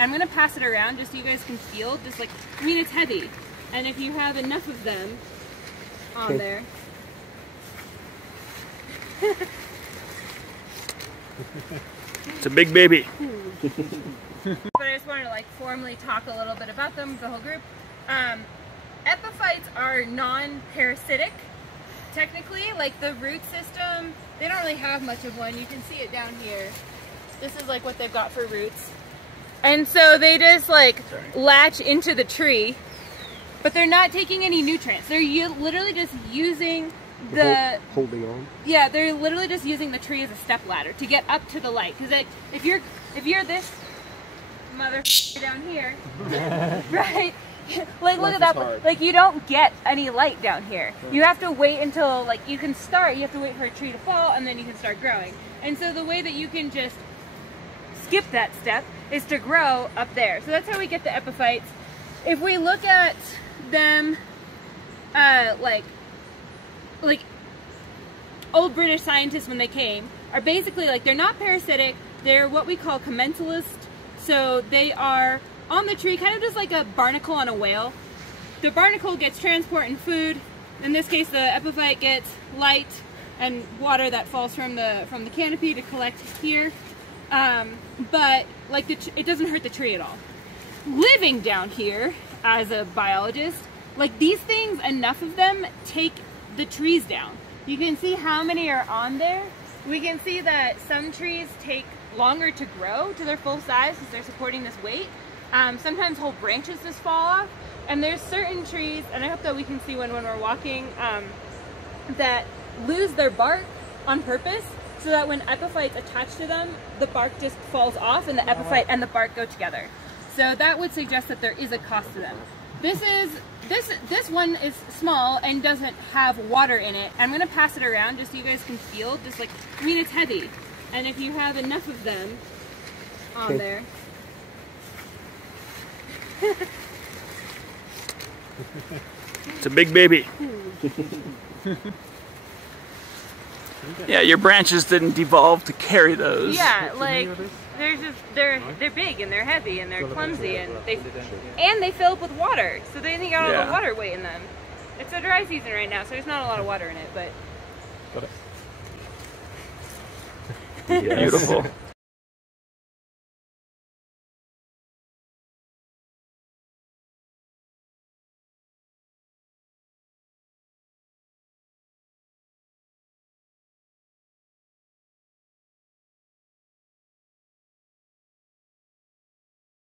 I'm gonna pass it around just so you guys can feel, just like, I mean, it's heavy. And if you have enough of them on there. It's a big baby. But I just wanted to like formally talk a little bit about them, the whole group. Epiphytes are non-parasitic, technically. Like the root system, they don't really have much of one. You can see it down here. This is like what they've got for roots. And so they just like latch into the tree, but they're not taking any nutrients. They're literally just using holding on. Yeah, they're literally just using the tree as a step ladder to get up to the light. Because like, if you're this mother down here, right? Like look at that. Hard. Like you don't get any light down here. Right. You have to wait until like you can start. You have to wait for a tree to fall, and then you can start growing. And so the way that you can just skip that step is to grow up there. So that's how we get the epiphytes. If we look at them, like old British scientists when they came, are basically like, they're not parasitic, they're what we call commensalist. So they are on the tree, kind of just like a barnacle on a whale. The barnacle gets transport and food. In this case, the epiphyte gets light and water that falls from the canopy to collect here. But like it doesn't hurt the tree at all. Living down here as a biologist, like these things, enough of them take the trees down. You can see how many are on there. We can see that some trees take longer to grow to their full size because they're supporting this weight. Sometimes whole branches just fall off. And there's certain trees, and I hope that we can see one when we're walking, that lose their bark on purpose so that when epiphytes attach to them, the bark just falls off and the epiphyte and the bark go together. So that would suggest that there is a cost to them. This one is small and doesn't have water in it. I'm gonna pass it around just so you guys can feel, just like, I mean, it's heavy. And if you have enough of them on there. It's a big baby. Yeah, your branches didn't devolve to carry those. Yeah, like they're big and they're heavy and they're clumsy and they fill up with water, so they got all the water weight in them. It's a dry season right now, so there's not a lot of water in it, but Got it. Beautiful.